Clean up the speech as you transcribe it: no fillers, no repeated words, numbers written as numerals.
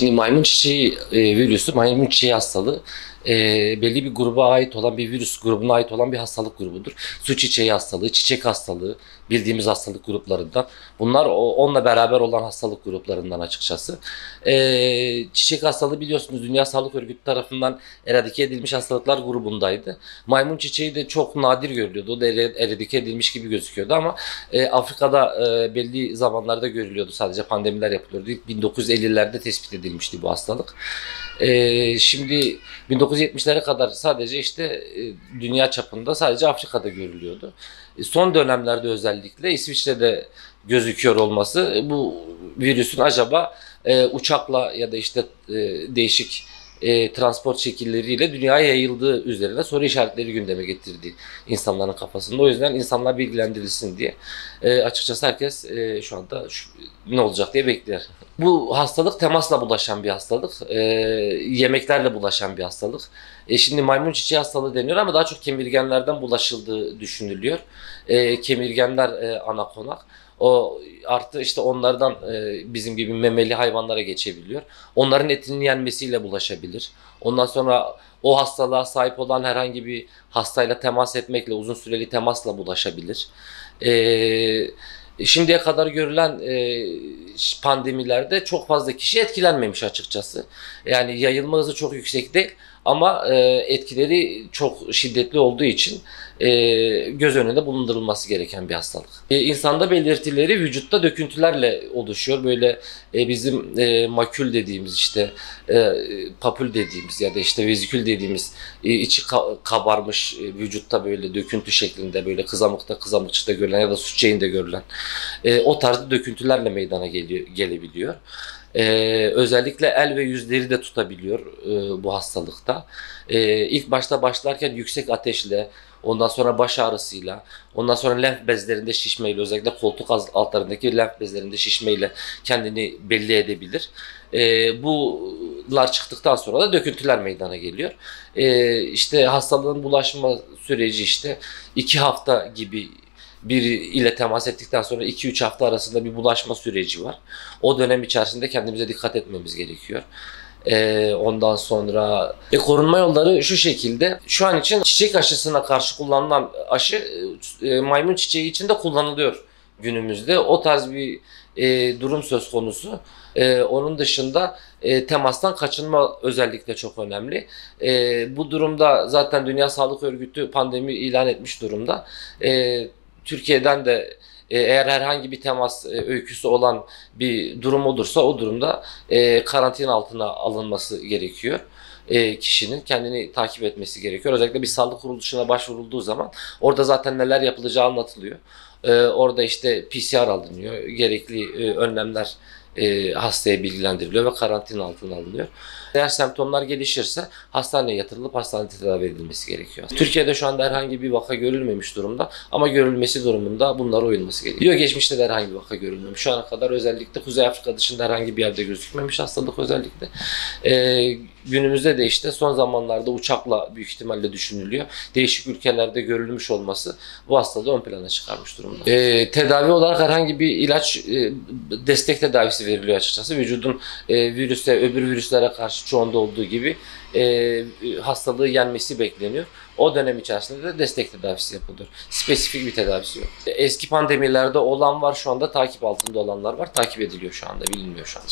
Şimdi maymun çiçeği virüsü, maymun çiçeği hastalığı belli bir gruba ait olan bir virüs grubuna ait olan bir hastalık grubudur. Su çiçeği hastalığı, çiçek hastalığı bildiğimiz hastalık gruplarından. Bunlar onunla beraber olan hastalık gruplarından açıkçası. Çiçek hastalığı biliyorsunuz Dünya Sağlık Örgütü tarafından eradike edilmiş hastalıklar grubundaydı. Maymun çiçeği de çok nadir görülüyordu. O da eradike edilmiş gibi gözüküyordu ama Afrika'da belli zamanlarda görülüyordu. Sadece pandemiler yapılıyordu. İlk 1950'lerde tespit edilmişti bu hastalık. Şimdi 1970'lere kadar sadece dünya çapında sadece Afrika'da görülüyordu. Son dönemlerde özellikle İsviçre'de gözüküyor olması bu virüsün acaba uçakla ya da değişik transport şekilleriyle dünyaya yayıldığı üzerine soru işaretleri gündeme getirdi insanların kafasında. O yüzden insanlar bilgilendirilsin diye açıkçası herkes şu anda ne olacak diye bekliyor. Bu hastalık temasla bulaşan bir hastalık. Yemeklerle bulaşan bir hastalık. Şimdi maymun çiçeği hastalığı deniyor ama daha çok kemirgenlerden bulaşıldığı düşünülüyor. Kemirgenler ana konak. O artı onlardan bizim gibi memeli hayvanlara geçebiliyor. Onların etinin yenmesiyle bulaşabilir. Ondan sonra o hastalığa sahip olan herhangi bir hastayla temas etmekle, uzun süreli temasla bulaşabilir. Şimdiye kadar görülen pandemilerde çok fazla kişi etkilenmemiş açıkçası. Yani yayılma hızı çok yüksek değil ama etkileri çok şiddetli olduğu için göz önünde bulundurulması gereken bir hastalık. İnsanda belirtileri vücutta döküntülerle oluşuyor. Böyle bizim makül dediğimiz papül dediğimiz ya da vezikül dediğimiz içi kabarmış vücutta böyle döküntü şeklinde böyle kızamıkçıkta görülen ya da süt çiçeğinde görülen o tarzda döküntülerle meydana gelebiliyor. Özellikle el ve yüzleri de tutabiliyor bu hastalıkta. İlk başta başlarken yüksek ateşle, ondan sonra baş ağrısıyla, ondan sonra lenf bezlerinde şişmeyle, özellikle koltuk altlarındaki lenf bezlerinde şişmeyle kendini belli edebilir. Bunlar çıktıktan sonra da döküntüler meydana geliyor. Hastalığın bulaşma süreci 2 hafta gibi biri ile temas ettikten sonra 2-3 hafta arasında bir bulaşma süreci var. O dönem içerisinde kendimize dikkat etmemiz gerekiyor. Ondan sonra korunma yolları şu şekilde. Şu an için çiçek aşısına karşı kullanılan aşı maymun çiçeği için de kullanılıyor günümüzde. O tarz bir durum söz konusu. Onun dışında temastan kaçınma özellikle çok önemli. Bu durumda zaten Dünya Sağlık Örgütü pandemi ilan etmiş durumda. Türkiye'den de eğer herhangi bir temas öyküsü olan bir durum olursa o durumda karantina altına alınması gerekiyor. Kişinin kendini takip etmesi gerekiyor. Özellikle bir sağlık kuruluşuna başvurulduğu zaman orada zaten neler yapılacağı anlatılıyor. Orada PCR alınıyor. Gerekli önlemler hastaya bilgilendiriliyor ve karantina altına alınıyor. Eğer semptomlar gelişirse hastaneye yatırılıp hastanede tedavi edilmesi gerekiyor. Türkiye'de şu anda herhangi bir vaka görülmemiş durumda ama görülmesi durumunda bunlara uyulması gerekiyor. Geçmişte de herhangi bir vaka görülmemiş. Şu ana kadar özellikle Kuzey Afrika dışında herhangi bir yerde gözükmemiş hastalık özellikle. Günümüzde de son zamanlarda uçakla büyük ihtimalle düşünülüyor. Değişik ülkelerde görülmüş olması bu hastalığı ön plana çıkarmış durumda. Tedavi olarak herhangi bir ilaç destek tedavisi veriliyor açıkçası. Vücudun öbür virüslere karşı çoğunda olduğu gibi hastalığı yenmesi bekleniyor. O dönem içerisinde de destek tedavisi yapılıyor. Spesifik bir tedavisi yok. Eski pandemilerde olan var, şu anda takip altında olanlar var. Takip ediliyor şu anda, bilinmiyor şu anda.